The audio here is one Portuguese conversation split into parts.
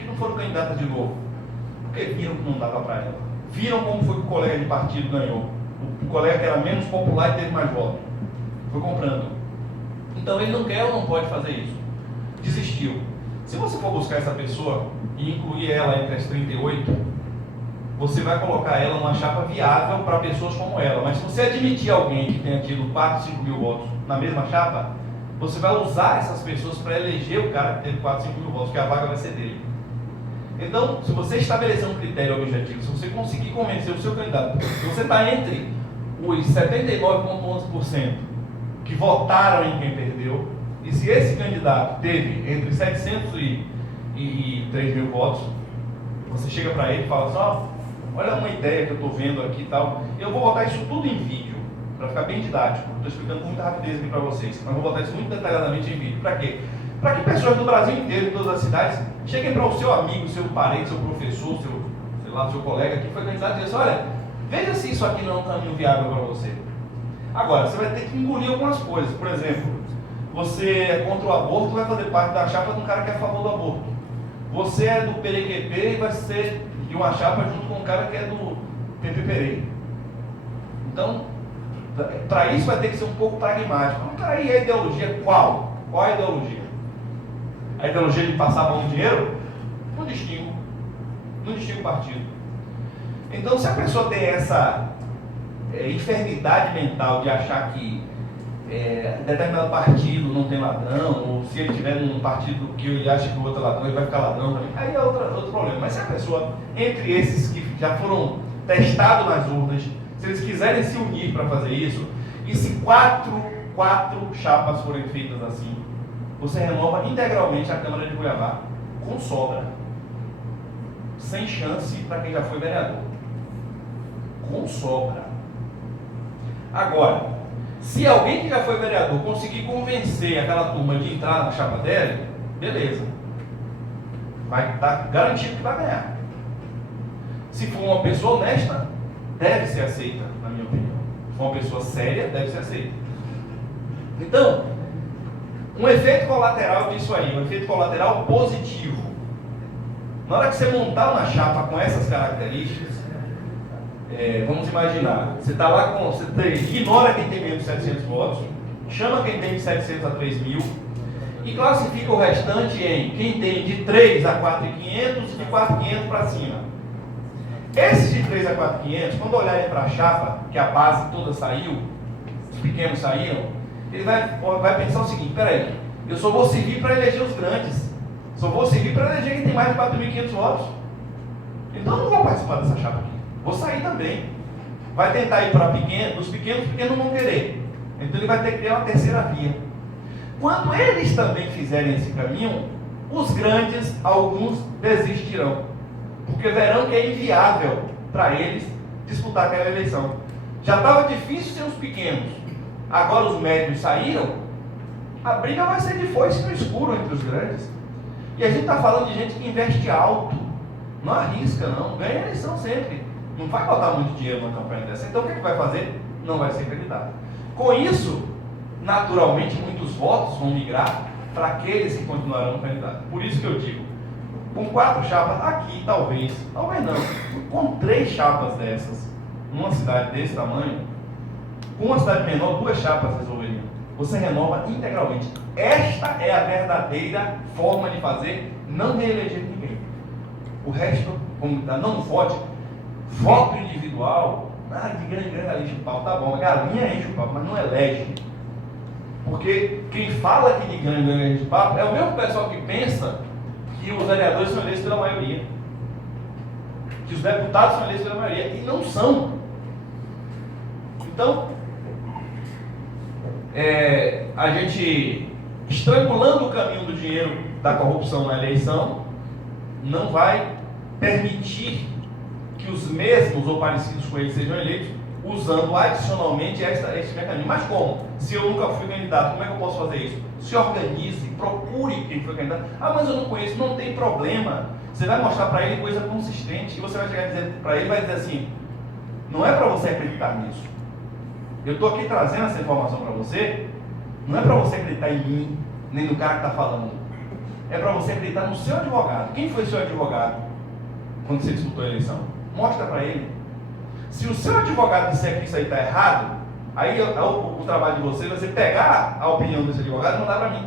que não foram candidatas de novo? Porque viram que não dava para ela. Viram como foi que o colega de partido ganhou. O colega que era menos popular e teve mais votos. Foi comprando. Então ele não quer ou não pode fazer isso. Desistiu. Se você for buscar essa pessoa e incluir ela entre as 38, você vai colocar ela numa chapa viável para pessoas como ela. Mas se você admitir alguém que tenha tido 4, 5 mil votos na mesma chapa, você vai usar essas pessoas para eleger o cara que teve 4, 5 mil votos, porque a vaga vai ser dele. Então, se você estabelecer um critério objetivo, se você conseguir convencer o seu candidato, se você está entre os 79,11% que votaram em quem perdeu, e se esse candidato teve entre 700 e 3 mil votos, você chega para ele e fala assim, ó, olha uma ideia que eu estou vendo aqui e tal, eu vou botar isso tudo em vídeo, para ficar bem didático, estou explicando com muita rapidez aqui para vocês, mas vou botar isso muito detalhadamente em vídeo. Para quê? Para que pessoas do Brasil inteiro, em todas as cidades, cheguem para o seu amigo, seu parente, seu professor, seu colega que foi candidato e diz, olha, veja se isso aqui não é um caminho viável para você. Agora, você vai ter que engolir algumas coisas. Por exemplo, você é contra o aborto, vai fazer parte da chapa de um cara que é a favor do aborto. Você é do PRQP e vai ser de uma chapa junto com um cara que é do PPPR. Então, para isso vai ter que ser um pouco pragmático. Mas aí a ideologia qual? Qual é a ideologia? A ideologia de passar a mão no dinheiro? Não distingo. Não distingo o partido. Então, se a pessoa tem essa enfermidade mental de achar que determinado partido não tem ladrão, ou se ele tiver num partido que ele acha que o outro é ladrão, ele vai ficar ladrão também, aí é outro problema. Mas se a pessoa, entre esses que já foram testados nas urnas, se eles quiserem se unir para fazer isso, e se quatro chapas forem feitas assim, você renova integralmente a Câmara de Cuiabá, com sobra, sem chance para quem já foi vereador, com sobra. Agora, se alguém que já foi vereador conseguir convencer aquela turma de entrar na chapa dele, beleza, vai estar garantido que vai ganhar. Se for uma pessoa honesta, deve ser aceita, na minha opinião. Se for uma pessoa séria, deve ser aceita. Então, um efeito colateral disso aí, um efeito colateral positivo. Na hora que você montar uma chapa com essas características, vamos imaginar, você está lá com, você ignora quem tem menos de 700 votos, chama quem tem de 700 a 3 mil e classifica o restante em quem tem de 3 a 4.500 e de 4.500 para cima. Esses de 3 a 4.500, quando olharem para a chapa, que a base toda saiu, os pequenos saíram, ele vai pensar o seguinte, peraí, eu só vou servir para eleger os grandes, só vou servir para eleger quem tem mais de 4.500 votos, então eu não vou participar dessa chapa aqui, vou sair também. Vai tentar ir para pequenos, os pequenos não vão querer, então ele vai ter que criar uma terceira via. Quando eles também fizerem esse caminho, os grandes, alguns desistirão, porque verão que é inviável para eles disputar aquela eleição. Já estava difícil ser os pequenos, agora os médios saíram, a briga vai ser de foice no escuro entre os grandes. E a gente está falando de gente que investe alto, não arrisca não, ganha a eleição sempre, não vai botar muito dinheiro numa campanha dessa. Então o que vai fazer? Não vai ser candidato. Com isso, naturalmente muitos votos vão migrar para aqueles que continuarão candidatos. Por isso que eu digo, com 4 chapas, aqui talvez não, com 3 chapas dessas, numa cidade desse tamanho, com uma cidade menor, 2 chapas resolveriam. Você renova integralmente. Esta é a verdadeira forma de fazer, não reeleger ninguém. O resto, como não vote, voto individual, de grande enche o pau, tá bom, a galinha enche o pau, mas não elege. Porque quem fala que de grande enche o pau é o mesmo pessoal que pensa que os vereadores são eleitos pela maioria, que os deputados são eleitos pela maioria, e não são. Então, a gente, estrangulando o caminho do dinheiro da corrupção na eleição, não vai permitir que os mesmos ou parecidos com eles sejam eleitos, usando adicionalmente este mecanismo. Mas como? Se eu nunca fui candidato, como é que eu posso fazer isso? Se organize, procure quem foi candidato. Ah, mas eu não conheço, não tem problema. Você vai mostrar para ele coisa consistente, e você vai chegar para ele e vai dizer assim, não é para você acreditar nisso. Eu estou aqui trazendo essa informação para você, não é para você acreditar em mim, nem no cara que está falando. é para você acreditar no seu advogado. Quem foi seu advogado quando você disputou a eleição? Mostra para ele. Se o seu advogado disser que isso aí está errado, aí o trabalho de vocês vai ser pegar a opinião desse advogado e mandar para mim.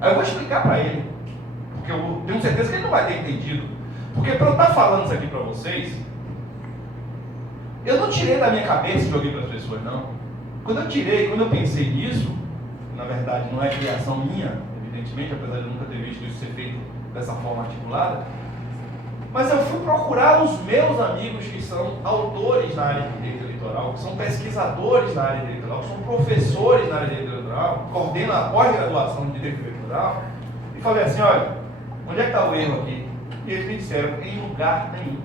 Aí eu vou explicar para ele, porque eu tenho certeza que ele não vai ter entendido. Porque para eu estar falando isso aqui para vocês, eu não tirei da minha cabeça e joguei para as pessoas, não. Quando eu pensei nisso, na verdade não é criação minha, evidentemente, apesar de eu nunca ter visto isso ser feito dessa forma articulada, mas eu fui procurar os meus amigos que são autores na área de direito eleitoral, que são pesquisadores na área de direito eleitoral, que são professores na área de direito eleitoral, coordenam a pós-graduação de direito eleitoral, e falei assim, olha, onde é que está o erro aqui? E eles me disseram, em lugar nenhum.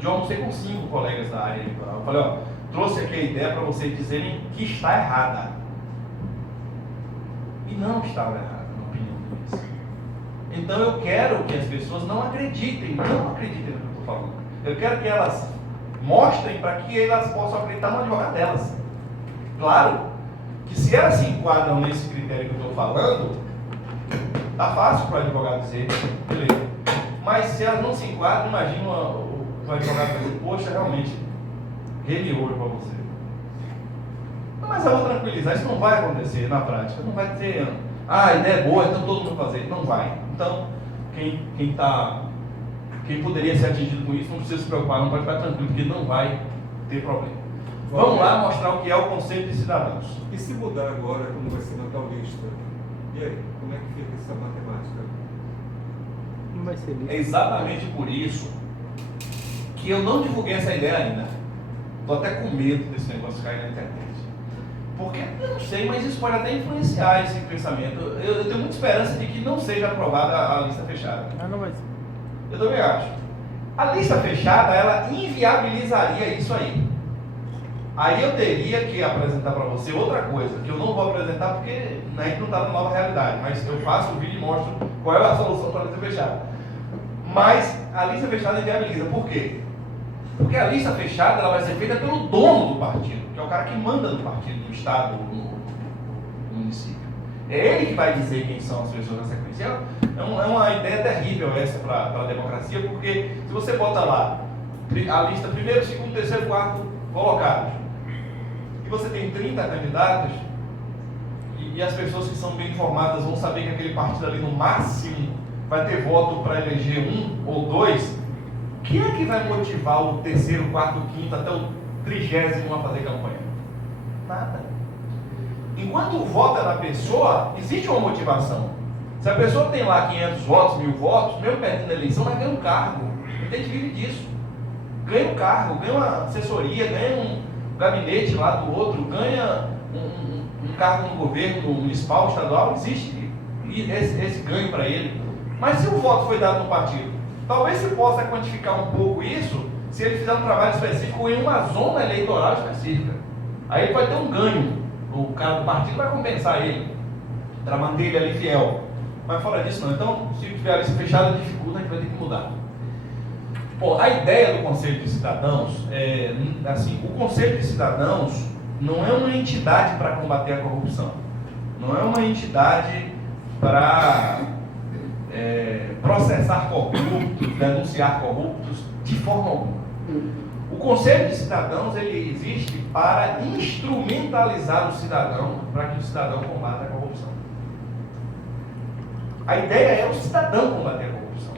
Eu almocei com 5 colegas da área eleitoral. Eu falei, ó, trouxe aqui a ideia para vocês dizerem que está errada. E não estava errada, na opinião deles. Então eu quero que as pessoas não acreditem no que eu estou falando. Eu quero que elas mostrem para que elas possam acreditar no advogado delas. Claro que se elas se enquadram nesse critério que eu estou falando, tá fácil para o advogado dizer, beleza. Mas se elas não se enquadram, imagina o advogado dizer, poxa, realmente, rei ouro para você. Mas eu vou tranquilizar, isso não vai acontecer na prática. Não vai ter, a ideia é boa, então todo mundo vai fazer. Não vai. Então, quem poderia ser atingido com isso, não precisa se preocupar, não pode ficar tranquilo, porque não vai ter problema. Vamos lá mostrar o que é o conceito de cidadãos. E se mudar agora, como vai ser na tal lista? E aí, como é que fica essa matemática? Não vai ser lista. É exatamente por isso que eu não divulguei essa ideia ainda. Estou até com medo desse negócio cair na internet. Porque, eu não sei, mas isso pode até influenciar esse pensamento. Eu tenho muita esperança de que não seja aprovada a lista fechada. Não vai ser. Eu também acho. A lista fechada, ela inviabilizaria isso aí. Aí eu teria que apresentar para você outra coisa, que eu não vou apresentar porque a gente não está na nova realidade, mas eu faço o vídeo e mostro qual é a solução para a lista fechada. Mas a lista fechada inviabiliza. Por quê? Porque a lista fechada ela vai ser feita pelo dono do partido, que é o cara que manda no partido, no estado, no município. É ele que vai dizer quem são as pessoas na sequência. É uma ideia terrível essa para a democracia, porque se você bota lá a lista primeiro, segundo, terceiro, quarto colocados, e você tem 30 candidatos, e as pessoas que são bem informadas vão saber que aquele partido ali no máximo vai ter voto para eleger 1 ou 2, quem é que vai motivar o terceiro, quarto, quinto, até o 30º a fazer campanha? Nada. Enquanto o voto é da pessoa, existe uma motivação. Se a pessoa tem lá 500 votos, 1000 votos, mesmo perdendo a eleição, ela ganha um cargo. A gente vive disso. Ganha um cargo, ganha uma assessoria, ganha um gabinete lá do outro, ganha um cargo no governo municipal, estadual, existe esse ganho para ele. Mas se o voto foi dado no partido, talvez se possa quantificar um pouco isso se ele fizer um trabalho específico em uma zona eleitoral específica. Aí ele vai ter um ganho. O cara do partido vai compensar ele para manter ele ali fiel. Mas fora disso não. Então, se tiver a lista fechada, dificulta, a gente vai ter que mudar. Bom, a ideia do Conselho de Cidadãos é assim, o Conselho de Cidadãos não é uma entidade para combater a corrupção. Não é uma entidade para processar corruptos, denunciar corruptos, de forma alguma. O Conselho de Cidadãos ele existe para instrumentalizar o cidadão, para que o cidadão combata a corrupção. A ideia é o cidadão combater a corrupção.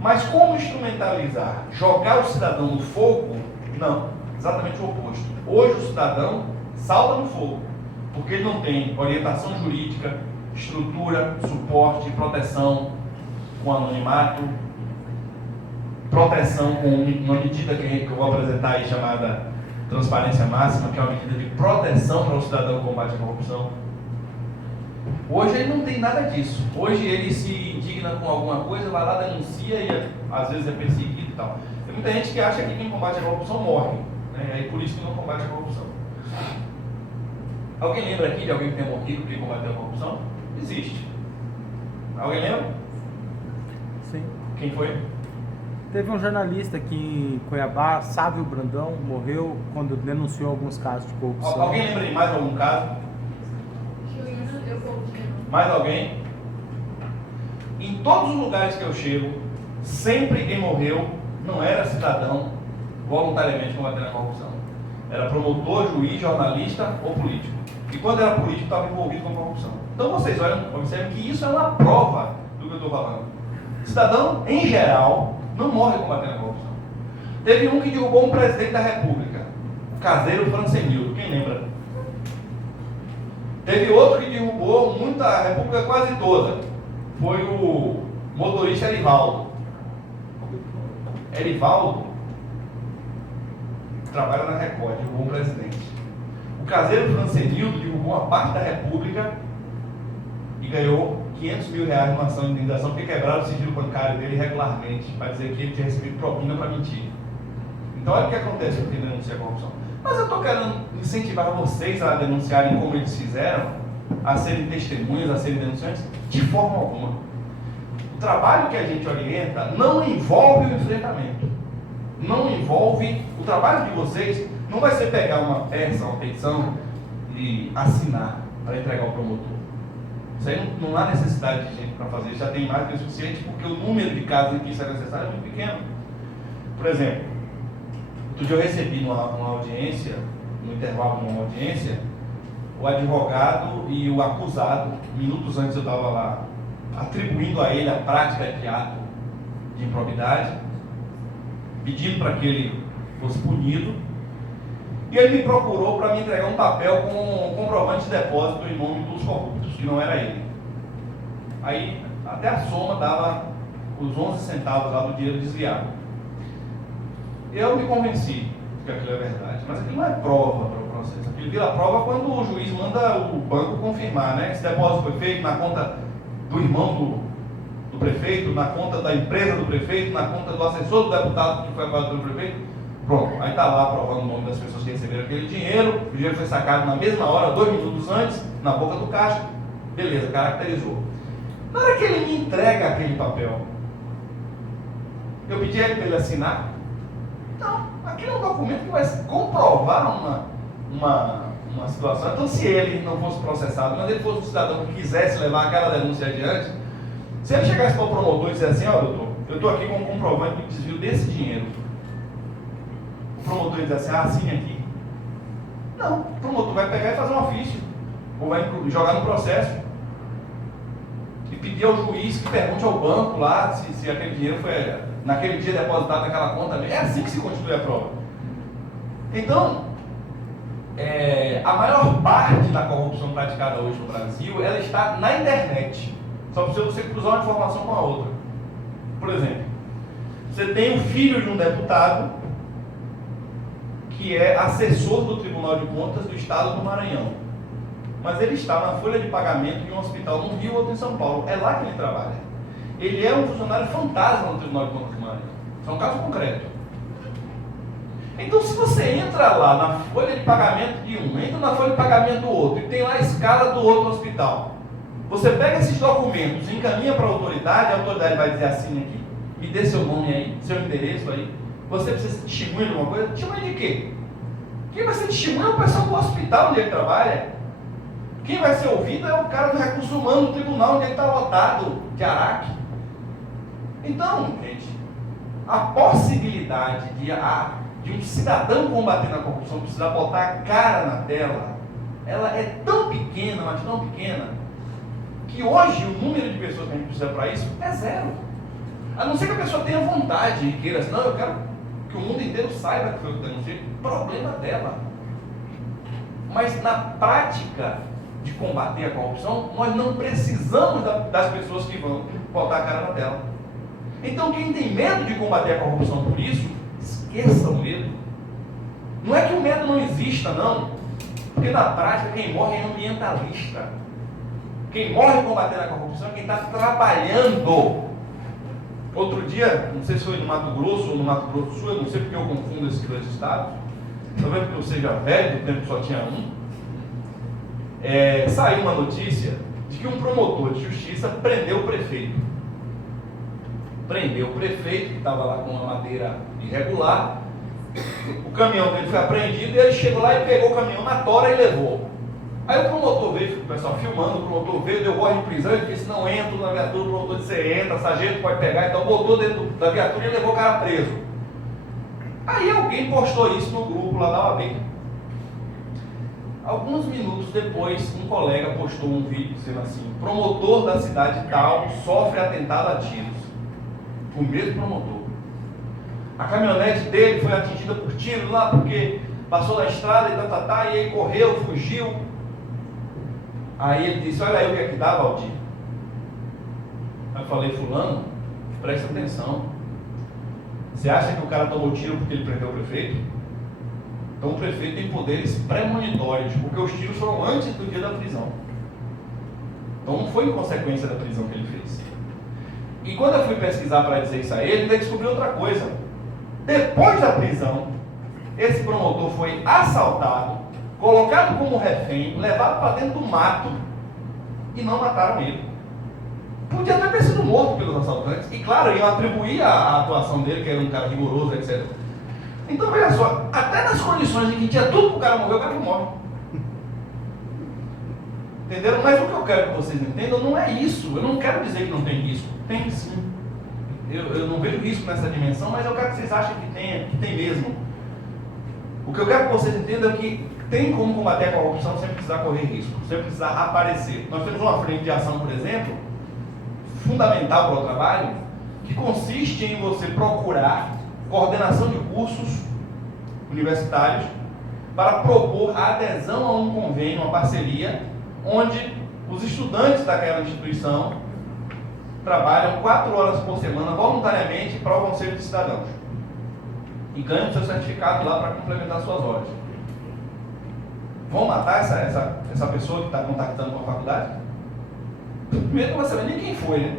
Mas como instrumentalizar? Jogar o cidadão no fogo? Não, exatamente o oposto. Hoje o cidadão salta no fogo, porque ele não tem orientação jurídica, estrutura, suporte, proteção com anonimato, proteção com uma medida que eu vou apresentar aí chamada transparência máxima, que é uma medida de proteção para o cidadão que combate a corrupção. Hoje ele não tem nada disso. Hoje ele se indigna com alguma coisa, vai lá, denuncia e às vezes é perseguido e tal. Tem muita gente que acha que quem combate a corrupção morre, né? Aí por isso que não combate a corrupção. Alguém lembra aqui de alguém que tenha morrido porque combateu a corrupção? Existe. Alguém lembra? Sim. Quem foi? Teve um jornalista aqui em Cuiabá, Sávio Brandão, morreu quando denunciou alguns casos de corrupção. Alguém lembra de mais algum caso? Mais alguém? em todos os lugares que eu chego, sempre quem morreu não era cidadão voluntariamente combatendo a corrupção. Era promotor, juiz, jornalista ou político. E quando era político, estava envolvido com a corrupção. Então vocês observem que isso é uma prova do que eu estou falando. Cidadão, em geral, não morre combatendo a corrupção. Teve um que derrubou um presidente da República, o caseiro Francenildo, quem lembra? Teve outro que derrubou a República quase toda, foi o motorista Erivaldo. Erivaldo trabalha na Record, derrubou um presidente. O caseiro Francenildo derrubou uma parte da República e ganhou R$500 mil numa ação de indenização porque quebraram o sigilo bancário dele regularmente, para dizer que ele tinha recebido propina para mentir. Então olha o que acontece com quem denuncia a corrupção. Mas eu estou querendo incentivar vocês a denunciarem como eles fizeram, a serem testemunhas, a serem denunciantes, de forma alguma. O trabalho que a gente orienta não envolve o enfrentamento. Não envolve, o trabalho de vocês não vai ser pegar uma peça, uma petição e assinar para entregar ao promotor. Isso aí não há necessidade de gente para fazer, já tem mais do que o suficiente, porque o número de casos em que isso é necessário é muito pequeno. Por exemplo, outro dia eu recebi numa audiência, no intervalo de uma audiência, o advogado e o acusado, minutos antes eu estava lá, atribuindo a ele a prática de ato de improbidade, pedindo para que ele fosse punido, e ele me procurou para me entregar um papel com comprovante de depósito em nome dos corruptos, que não era ele. Aí, até a soma dava os 11 centavos lá do dinheiro desviado. Eu me convenci que aquilo é verdade, mas aquilo não é prova para o processo. Aquilo vira prova quando o juiz manda o banco confirmar, né? Esse depósito foi feito na conta do irmão do prefeito, na conta da empresa do prefeito, na conta do assessor do deputado que foi acusado pelo prefeito. Pronto, aí está lá aprovando o nome das pessoas que receberam aquele dinheiro, o dinheiro foi sacado na mesma hora, 2 minutos antes, na boca do caixa, beleza, caracterizou. Na hora que ele me entrega aquele papel, eu pedi a ele para ele assinar? Não, aquele é um documento que vai comprovar uma situação. Então, se ele não fosse processado, mas ele fosse um cidadão que quisesse levar aquela denúncia adiante, se ele chegasse para o promotor e dissesse assim, ó, doutor, eu estou aqui com um comprovante de desvio desse dinheiro, o promotor ia dizer assim, assine aqui. Não, o promotor vai pegar e fazer um ofício, ou vai jogar no processo, e pedir ao juiz que pergunte ao banco lá se aquele dinheiro foi, naquele dia, depositado naquela conta. É assim que se constitui a prova. Então, a maior parte da corrupção praticada hoje no Brasil, ela está na internet. Só precisa você cruzar uma informação com a outra. Por exemplo, você tem o filho de um deputado que é assessor do Tribunal de Contas do Estado do Maranhão. Mas ele está na folha de pagamento de um hospital no Rio ou em São Paulo. É lá que ele trabalha. Ele é um funcionário fantasma no Tribunal de Contas do Maranhão. Isso é um caso concreto. Então, se você entra lá na folha de pagamento de um, entra na folha de pagamento do outro, e tem lá a escala do outro hospital, você pega esses documentos, encaminha para a autoridade vai dizer assim aqui, me dê seu nome aí, seu endereço aí, você precisa ser testemunha de alguma coisa? Testemunha de quê? Quem vai ser testemunha é o pessoal do hospital onde ele trabalha. Quem vai ser ouvido é o cara do recurso humano do tribunal onde ele está lotado, de Araque. Então, gente, a possibilidade de um cidadão combater na corrupção, precisar botar a cara na tela, ela é tão pequena, mas tão pequena, que hoje o número de pessoas que a gente precisa para isso é zero. A não ser que a pessoa tenha vontade e queira, senão eu quero que o mundo inteiro saiba que foi o que denunciei, problema dela. Mas na prática de combater a corrupção, nós não precisamos das pessoas que vão botar a cara na tela. Então quem tem medo de combater a corrupção por isso, esqueça o medo. Não é que o medo não exista, não. Porque na prática quem morre é ambientalista. Quem morre combatendo a corrupção é quem está trabalhando. Outro dia, não sei se foi no Mato Grosso ou no Mato Grosso do Sul, eu não sei porque eu confundo esses dois estados, talvez porque eu seja velho, do tempo que só tinha um. Saiu uma notícia de que um promotor de justiça prendeu o prefeito. Prendeu o prefeito, que estava lá com uma madeira irregular. O caminhão dele foi apreendido e ele chegou lá e pegou o caminhão na tora e levou. Aí o promotor veio, o pessoal filmando, o promotor veio, deu voz de prisão, ele disse, não entra na viatura, o promotor disse, você entra, sargento pode pegar, então botou dentro da viatura e levou o cara preso. Aí alguém postou isso no grupo lá da OAB. Alguns minutos depois, um colega postou um vídeo dizendo assim, promotor da cidade tal sofre atentado a tiros. O mesmo promotor. A caminhonete dele foi atingida por tiro lá porque passou na estrada e e aí correu, fugiu. Aí ele disse, olha aí o que é que dá, Valdir. Aí eu falei, fulano, presta atenção. Você acha que o cara tomou tiro porque ele prendeu o prefeito? Então o prefeito tem poderes premonitórios, porque os tiros foram antes do dia da prisão. Então não foi em consequência da prisão que ele fez. E quando eu fui pesquisar para dizer isso a ele, ainda descobri outra coisa. Depois da prisão, esse promotor foi assaltado, colocado como refém, levado para dentro do mato e não mataram ele. Podia até ter sido morto pelos assaltantes, e claro, iam atribuir a atuação dele, que era um cara rigoroso, etc. Então veja só, até nas condições em que tinha tudo para o cara morrer, o cara não morre. Entenderam? Mas o que eu quero que vocês entendam não é isso. Eu não quero dizer que não tem risco. Tem sim. Eu não vejo risco nessa dimensão, mas eu quero que vocês achem que tem mesmo. O que eu quero que vocês entendam é que tem como combater a corrupção sem precisar correr risco, sem precisar aparecer. Nós temos uma frente de ação, por exemplo, fundamental para o trabalho, que consiste em você procurar coordenação de cursos universitários para propor a adesão a um convênio, uma parceria, onde os estudantes daquela instituição trabalham 4 horas por semana voluntariamente para o Conselho de Cidadãos e ganham seu certificado lá para complementar suas horas. Vão matar essa pessoa que está contactando com a faculdade? Primeiro não vai saber nem quem foi, né?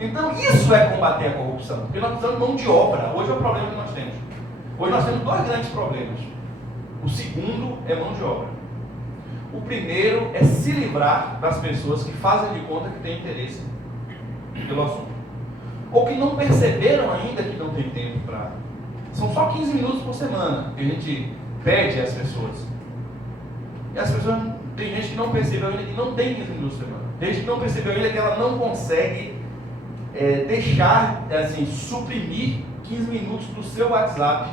Então isso é combater a corrupção, porque nós precisamos de mão de obra. Hoje é o problema que nós temos. Hoje nós temos 2 grandes problemas. O segundo é mão de obra. O primeiro é se livrar das pessoas que fazem de conta que têm interesse pelo assunto, ou que não perceberam ainda que não tem tempo para... São só 15 minutos por semana que a gente pede às pessoas. E as pessoas, tem gente que não percebeu ainda que não tem 15 minutos por semana. Tem gente que não percebeu ainda que ela não consegue deixar, assim, suprimir 15 minutos do seu WhatsApp,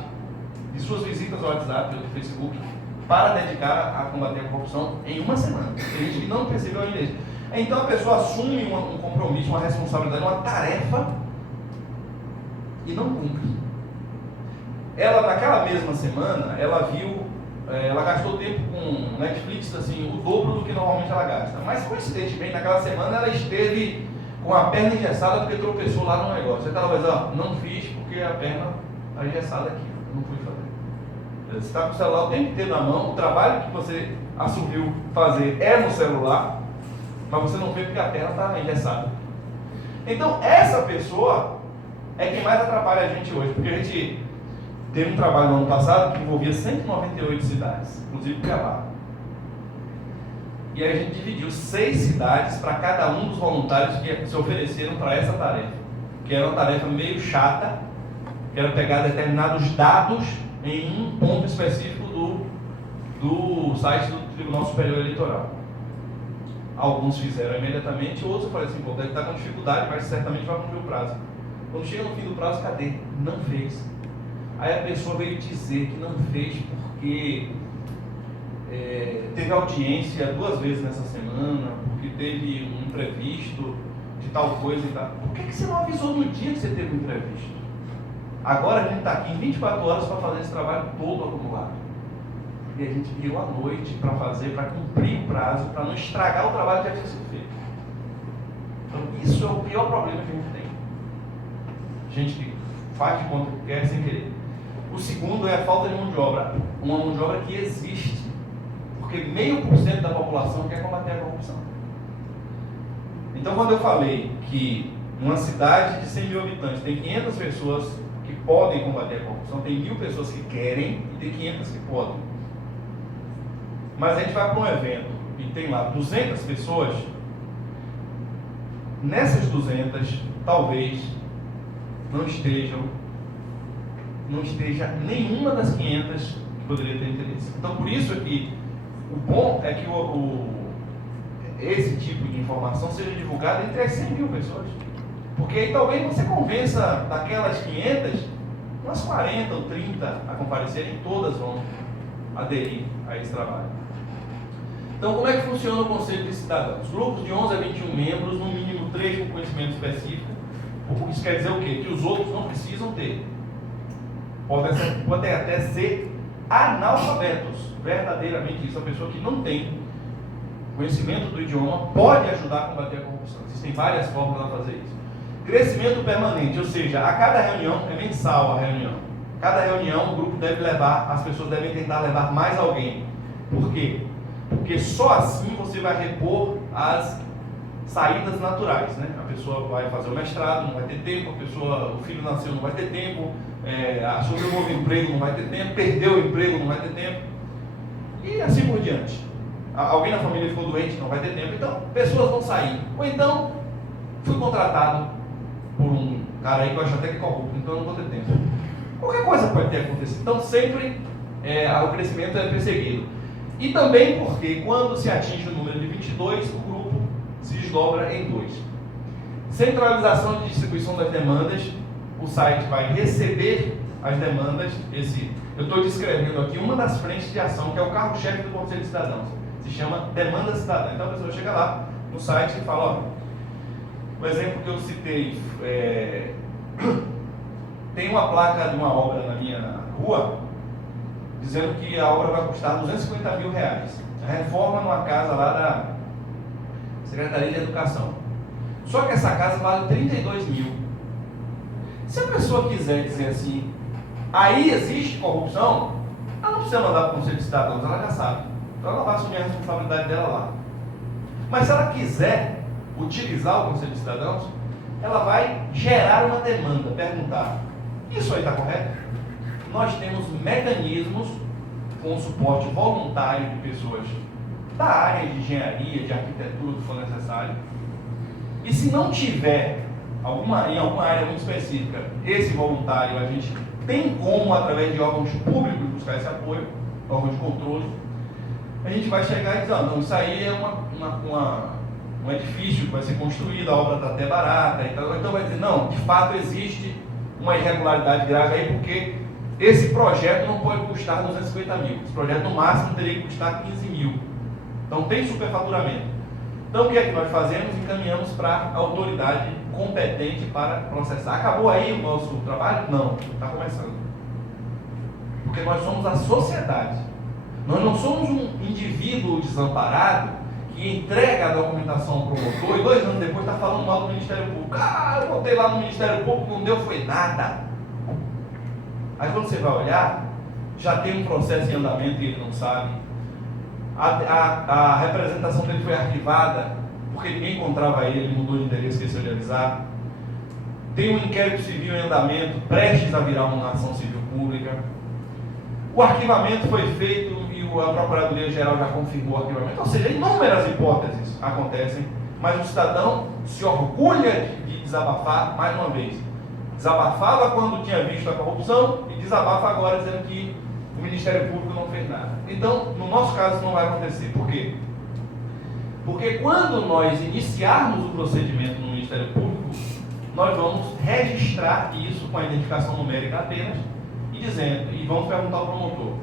de suas visitas ao WhatsApp ou do Facebook, para dedicar a combater a corrupção em uma semana. Tem gente que não percebeu ainda isso. Então a pessoa assume um compromisso, uma responsabilidade, uma tarefa e não cumpre. Ela, naquela mesma semana, ela gastou tempo com Netflix, assim, o dobro do que normalmente ela gasta. Mas coincidentemente, naquela semana ela esteve com a perna engessada porque tropeçou lá no negócio. Você talvez, não fiz porque a perna está engessada aqui, não fui fazer. Você está com o celular o tempo inteiro na mão, o trabalho que você assumiu fazer é no celular, mas você não vê porque a perna está engessada. Então, essa pessoa é quem mais atrapalha a gente hoje, porque a gente teve um trabalho no ano passado que envolvia 198 cidades, inclusive Cuiabá. E aí a gente dividiu 6 cidades para cada um dos voluntários que se ofereceram para essa tarefa, que era uma tarefa meio chata, que era pegar determinados dados em um ponto específico do site do Tribunal Superior Eleitoral. Alguns fizeram imediatamente, outros eu falei assim, deve estar com dificuldade, mas certamente vai cumprir o prazo. Quando chega no fim do prazo, cadê? Não fez. Aí a pessoa veio dizer que não fez porque teve audiência 2 vezes nessa semana, porque teve um imprevisto de tal coisa e tal. Por que você não avisou no dia que você teve um imprevisto? Agora a gente está aqui em 24 horas para fazer esse trabalho todo acumulado. E a gente virou à noite para fazer, para cumprir o prazo, para não estragar o trabalho que já tinha sido feito. Então isso é o pior problema que a gente tem. Gente que faz de conta que quer sem querer. O segundo é a falta de mão de obra. Uma mão de obra que existe. Porque 0,5% da população quer combater a corrupção. Então quando eu falei que uma cidade de 100 mil habitantes tem 500 pessoas que podem combater a corrupção, tem 1.000 pessoas que querem e tem 500 que podem. Mas a gente vai para um evento e tem lá 200 pessoas. Nessas 200, talvez não esteja nenhuma das 500 que poderia ter interesse. Então, por isso é que O bom é que esse tipo de informação seja divulgada entre as 100 mil pessoas. Porque aí talvez você convença daquelas 500, umas 40 ou 30 a comparecerem, todas vão aderir a esse trabalho. Então, como é que funciona o Conselho de Cidadãos? Grupos de 11 a 21 membros, no mínimo 3 com conhecimento específico. Isso quer dizer o quê? Que os outros não precisam ter. Podem até ser analfabetos. Verdadeiramente isso. A pessoa que não tem conhecimento do idioma pode ajudar a combater a corrupção. Existem várias formas de fazer isso. Crescimento permanente, ou seja, a cada reunião, é mensal a reunião. Cada reunião o grupo deve levar, as pessoas devem tentar levar mais alguém. Por quê? Porque só assim você vai repor as saídas naturais, né? A pessoa vai fazer o mestrado, não vai ter tempo, o filho nasceu, não vai ter tempo, assumiu um novo emprego, não vai ter tempo, perdeu o emprego, não vai ter tempo, e assim por diante. Alguém na família ficou doente, não vai ter tempo, então pessoas vão sair. Ou então, fui contratado por um cara aí que eu acho até que é corrupto, então eu não vou ter tempo. Qualquer coisa pode ter acontecido. Então sempre o crescimento é perseguido. E também porque quando se atinge o número de 22, o grupo se desdobra em 2. Centralização de distribuição das demandas. O site vai receber as demandas. Eu estou descrevendo aqui uma das frentes de ação, que é o carro-chefe do Conselho de Cidadãos. Se chama Demanda Cidadã. Então a pessoa chega lá no site e fala, ó, o exemplo que eu citei, tem uma placa de uma obra na minha rua, dizendo que a obra vai custar R$250 mil. A reforma numa casa lá da Secretaria de Educação. Só que essa casa vale 32 mil. Se a pessoa quiser dizer assim, aí existe corrupção, ela não precisa mandar para o Conselho de Cidadãos, ela já sabe. Então ela vai assumir a responsabilidade dela lá. Mas se ela quiser utilizar o Conselho de Cidadãos, ela vai gerar uma demanda, perguntar, isso aí está correto? Nós temos mecanismos com suporte voluntário de pessoas da área de engenharia, de arquitetura, que for necessário. E se não tiver em alguma área muito específica esse voluntário, a gente tem como, através de órgãos públicos, buscar esse apoio, órgãos de controle. A gente vai chegar e dizer, não, isso aí é um edifício que vai ser construído, a obra está até barata e tal. Então vai dizer, não, de fato existe uma irregularidade grave aí, porque esse projeto não pode custar 250 mil. Esse projeto no máximo teria que custar 15 mil. Então tem superfaturamento. Então o que é que nós fazemos? Encaminhamos para a autoridade competente para processar. Acabou aí o nosso trabalho? Não, está começando. Porque nós somos a sociedade. Nós não somos um indivíduo desamparado que entrega a documentação ao promotor e 2 anos depois está falando mal do Ministério Público. Eu botei lá no Ministério Público, não deu, foi nada. Aí quando você vai olhar, já tem um processo em andamento e ele não sabe. A representação dele foi arquivada porque ninguém encontrava ele mudou de endereço, esqueceu de avisar. Tem um inquérito civil em andamento, prestes a virar uma ação civil pública. O arquivamento foi feito e a Procuradoria-Geral já confirmou o arquivamento. Ou seja, inúmeras hipóteses acontecem, mas o cidadão se orgulha de desabafar mais uma vez. Desabafava quando tinha visto a corrupção e desabafa agora dizendo que o Ministério Público não fez nada. Então, no nosso caso, isso não vai acontecer. Por quê? Porque quando nós iniciarmos o procedimento no Ministério Público, nós vamos registrar isso com a identificação numérica apenas e vamos perguntar ao promotor,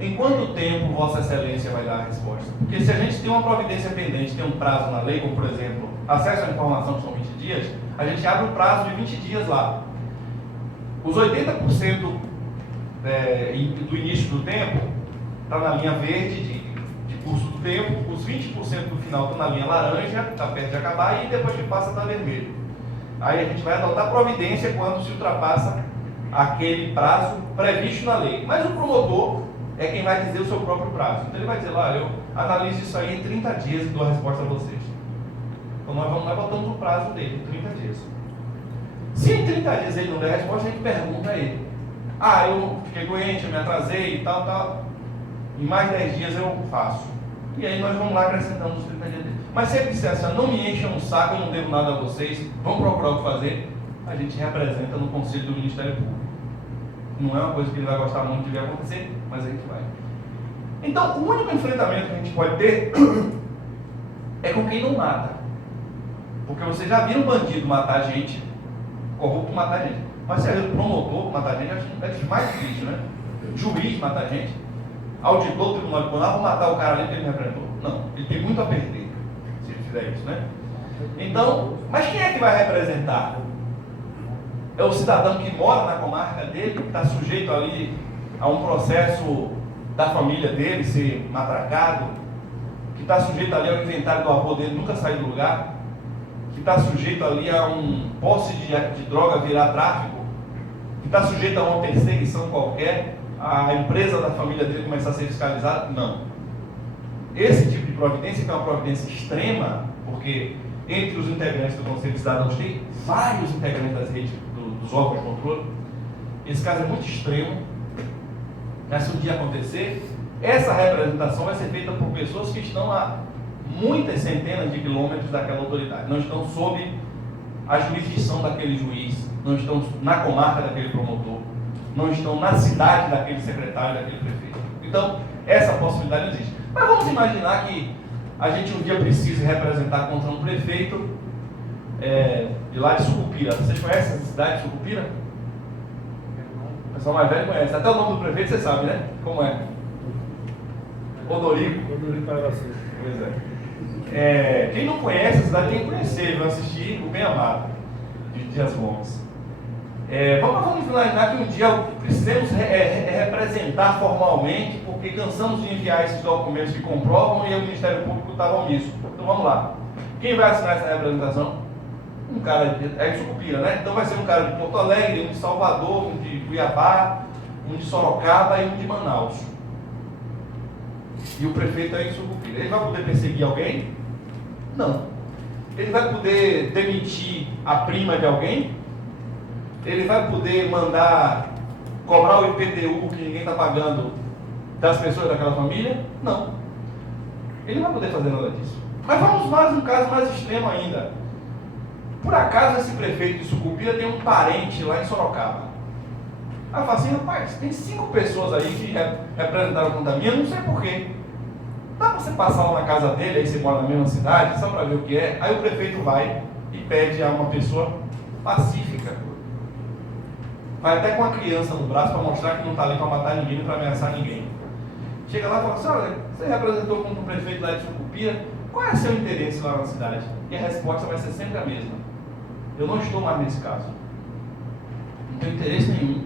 em quanto tempo Vossa Excelência vai dar a resposta? Porque se a gente tem uma providência pendente, tem um prazo na lei, como por exemplo, acesso à informação que são 20 dias, a gente abre o prazo de 20 dias lá. Os 80% do início do tempo está na linha verde de curso do tempo, os 20% do final estão na linha laranja, está perto de acabar, e depois que passa está vermelho. Aí a gente vai adotar providência quando se ultrapassa aquele prazo previsto na lei. Mas o promotor é quem vai dizer o seu próprio prazo. Então ele vai dizer, olha, eu analiso isso aí em 30 dias e dou a resposta a vocês. Então nós botamos o prazo dele, 30 dias. Se em 30 dias ele não der a resposta, a gente pergunta a ele. Eu fiquei doente, eu me atrasei e tal. Em mais 10 dias eu faço. E aí nós vamos lá acrescentando os 30 dias dele. Mas se ele disser assim, não me enchem um saco, eu não devo nada a vocês, vamos procurar o que fazer, a gente representa no Conselho do Ministério Público. Não é uma coisa que ele vai gostar muito de ver acontecer, mas a gente vai. Então, o único enfrentamento que a gente pode ter é com quem não mata. Porque você já viu um bandido matar gente, corrupto matar gente. Mas se é promotor matar gente, é mais difícil, né? Juiz matar gente, auditor do tribunal de contas, vou matar o cara ali que ele me representou. Não, ele tem muito a perder se ele fizer isso, né? Então, mas quem é que vai representar? É o cidadão que mora na comarca dele, que está sujeito ali a um processo da família dele ser matracado, que está sujeito ali ao inventário do avô dele nunca sair do lugar, que está sujeito ali a um posse de droga virar tráfico, que está sujeito a uma perseguição qualquer, a empresa da família dele começar a ser fiscalizada? Não. Esse tipo de providência, que é uma providência extrema, porque entre os integrantes do Conselho de Cidadãos tem vários integrantes das redes dos órgãos de controle. Esse caso é muito extremo, mas se um dia acontecer, essa representação vai ser feita por pessoas que estão a muitas centenas de quilômetros daquela autoridade, não estão sob a jurisdição daquele juiz, não estão na comarca daquele promotor, não estão na cidade daquele secretário, daquele prefeito. Então, essa possibilidade não existe. Mas vamos imaginar que a gente um dia precise representar contra um prefeito de lá de Sucupira. Vocês conhecem essa cidade de Sucupira? O pessoal mais velho conhece. Até o nome do prefeito você sabe, né? Como é? Rodorico. Rodorico para você. Pois é. Quem não conhece a cidade tem que conhecer, vai assistir o Bem Amado, de Dias Gomes. Vamos imaginar que um dia precisamos representar formalmente, porque cansamos de enviar esses documentos que comprovam e o Ministério Público estava omisso. Então vamos lá. Quem vai assinar essa representação? Um cara de Sucupira, né? Então vai ser um cara de Porto Alegre, um de Salvador, um de Cuiabá, um de Sorocaba e um de Manaus. E o prefeito é em Sucupira. Ele vai poder perseguir alguém? Não. Ele vai poder demitir a prima de alguém? Ele vai poder mandar cobrar o IPTU que ninguém está pagando das pessoas daquela família? Não. Ele não vai poder fazer nada disso. Mas vamos mais um caso mais extremo ainda. Por acaso esse prefeito de Sucupira tem um parente lá em Sorocaba. Aí fala assim, rapaz, tem 5 pessoas aí que representaram contra mim, eu não sei porquê. Dá para você passar lá na casa dele, aí você mora na mesma cidade, só para ver o que é. Aí o prefeito vai e pede a uma pessoa pacífica. Vai até com a criança no braço para mostrar que não está ali para matar ninguém, nem para ameaçar ninguém. Chega lá e fala assim, olha, você representou contra o prefeito lá de Sucupira, qual é o seu interesse lá na cidade? E a resposta vai ser sempre a mesma. Eu não estou mais nesse caso. Não tenho interesse nenhum.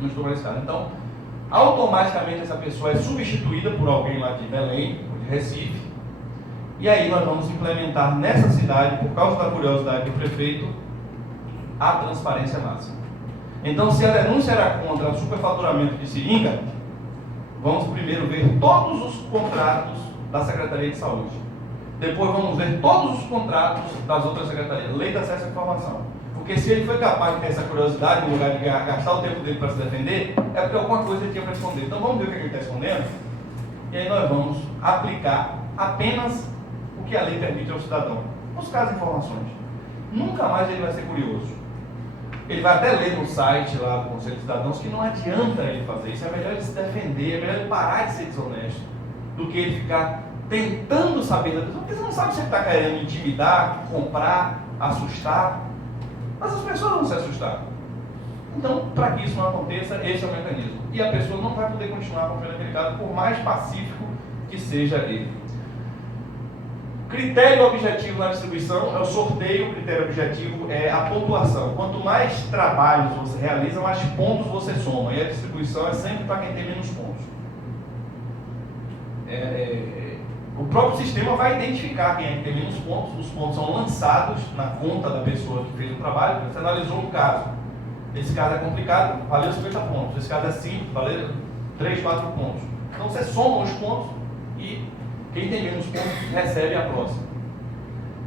Não estou mais nesse caso. Então, automaticamente essa pessoa é substituída por alguém lá de Belém, ou de Recife. E aí nós vamos implementar nessa cidade, por causa da curiosidade do prefeito, a transparência máxima. Então, se a denúncia era contra o superfaturamento de seringa, vamos primeiro ver todos os contratos da Secretaria de Saúde. Depois vamos ver todos os contratos das outras secretarias. Lei de acesso à informação. Porque se ele foi capaz de ter essa curiosidade, no lugar de gastar o tempo dele para se defender, é porque alguma coisa ele tinha para esconder. Então vamos ver o que ele está escondendo. E aí nós vamos aplicar apenas o que a lei permite ao cidadão. Buscar as informações. Nunca mais ele vai ser curioso. Ele vai até ler no site lá do Conselho de Cidadãos que não adianta ele fazer isso. É melhor ele se defender, é melhor ele parar de ser desonesto do que ele ficar tentando saber da pessoa, porque você não sabe se ele está querendo intimidar, comprar, assustar. Mas as pessoas vão se assustar. Então, para que isso não aconteça, esse é o mecanismo. E a pessoa não vai poder continuar acompanhando aquele caso, por mais pacífico que seja ele. Critério objetivo na distribuição é o sorteio. O critério objetivo é a pontuação. Quanto mais trabalhos você realiza, mais pontos você soma. E a distribuição é sempre para quem tem menos pontos. O próprio sistema vai identificar quem é que tem menos pontos. Os pontos são lançados na conta da pessoa que fez o trabalho. Você analisou um caso. Esse caso é complicado, valeu 50 pontos. Esse caso é simples, valeu 3, 4 pontos. Então você soma os pontos e quem tem menos pontos recebe a próxima.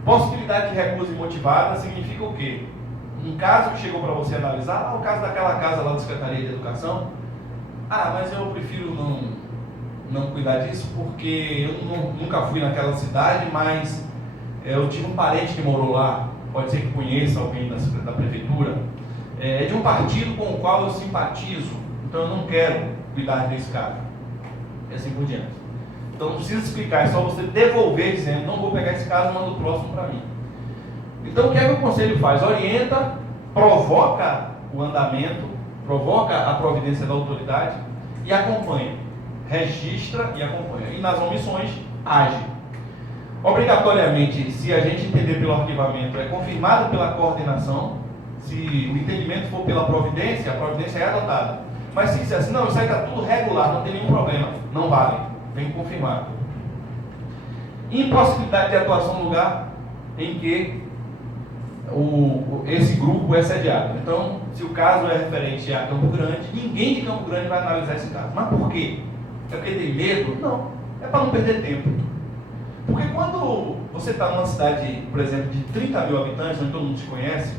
Possibilidade de recusa imotivada significa o quê? Um caso que chegou para você analisar, o caso daquela casa lá da Secretaria de Educação. Mas eu prefiro não cuidar disso porque eu nunca fui naquela cidade, mas eu tive um parente que morou lá, pode ser que conheça alguém da prefeitura, é de um partido com o qual eu simpatizo, então eu não quero cuidar desse caso. E assim por diante. Então não precisa explicar, é só você devolver dizendo, não vou pegar esse caso, manda o próximo para mim. Então o que é que o conselho faz? Orienta, provoca o andamento, provoca a providência da autoridade e acompanha. Registra e acompanha. E nas omissões, age. Obrigatoriamente, se a gente entender pelo arquivamento, é confirmado pela coordenação. Se o entendimento for pela providência, a providência é adotada. Mas se disser assim, não, isso aí está tudo regular, não tem nenhum problema, não vale, vem confirmado. Impossibilidade de atuação no lugar em que esse grupo é sediado. Então, se o caso é referente a Campo Grande, ninguém de Campo Grande vai analisar esse caso. Mas por quê? É porque tem medo? Não, é para não perder tempo. Porque quando você está numa cidade, por exemplo, de 30 mil habitantes, onde todo mundo se conhece,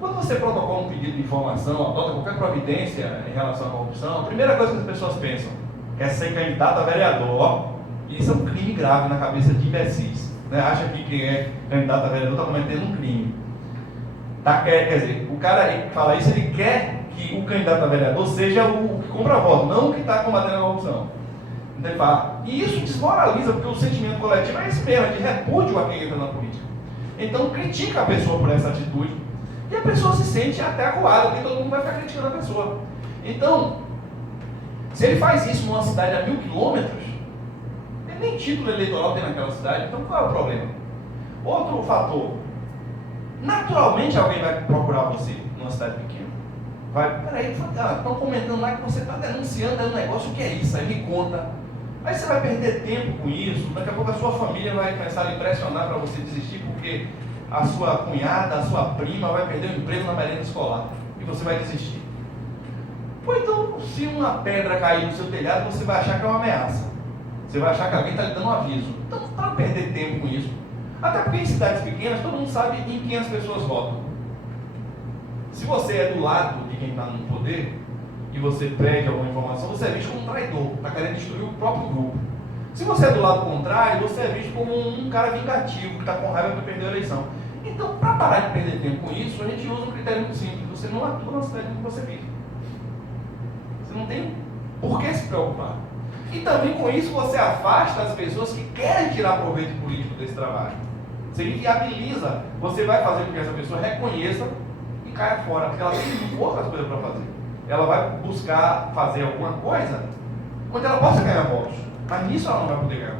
quando você protocola um pedido de informação, adota qualquer providência em relação à corrupção, a primeira coisa que as pessoas pensam é ser candidato a vereador. E isso é um crime grave na cabeça de imbecis. Né? Acha que quem é candidato a vereador está cometendo um crime. Quer dizer, o cara que fala isso, ele quer que o candidato a vereador seja o que compra voto, não o que está combatendo a corrupção. Então ele fala, e isso desmoraliza, porque o sentimento coletivo é esse mesmo, é de repúdio a quem entra na política. Então critica a pessoa por essa atitude, e a pessoa se sente até acuada, porque todo mundo vai ficar criticando a pessoa. Então, se ele faz isso numa cidade a 1000 quilômetros, ele nem título eleitoral tem naquela cidade, então qual é o problema? Outro fator, naturalmente alguém vai procurar você numa cidade pequena. Vai, peraí, estão comentando lá que você está denunciando um negócio, o que é isso? Aí me conta. Aí você vai perder tempo com isso, daqui a pouco a sua família vai começar a lhe pressionar para você desistir, porque a sua cunhada, a sua prima vai perder o emprego na merenda escolar e você vai desistir. Ou então, se uma pedra cair no seu telhado, você vai achar que é uma ameaça. Você vai achar que alguém está lhe dando um aviso. Então, para perder tempo com isso. Até porque em cidades pequenas, todo mundo sabe em quem as pessoas votam. Se você é do lado de quem está no poder e você pede alguma informação, você é visto como um traidor, está querendo destruir o próprio grupo. Se você é do lado contrário, você é visto como um cara vingativo, que está com raiva porque perdeu a eleição. Então, para parar de perder tempo com isso, a gente usa um critério muito simples. Você não atua na cidade que você vive. Você não tem por que se preocupar. E também com isso você afasta as pessoas que querem tirar proveito político desse trabalho. Você inviabiliza, você vai fazer com que essa pessoa reconheça e caia fora, porque ela tem outras coisas para fazer. Ela vai buscar fazer alguma coisa onde ela possa ganhar votos, mas nisso ela não vai poder ganhar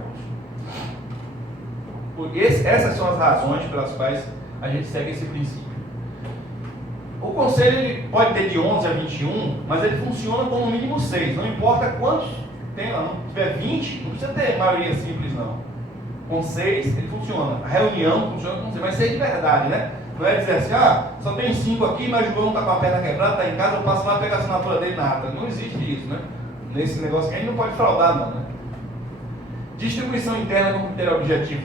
votos. Essas são as razões pelas quais a gente segue esse princípio. O conselho ele pode ter de 11 a 21, mas ele funciona com no mínimo 6, não importa quantos tem lá, não tiver 20, não precisa ter maioria simples não. Com 6 ele funciona, a reunião funciona com 6, mas 6 de verdade, né? Não é dizer assim, só tem 5 aqui, mas o João está com a perna quebrada, está em casa, eu passo lá e pego a assinatura dele na ata. Não existe isso, né? Nesse negócio que a gente não pode fraudar não, né? Distribuição interna com critério objetivo.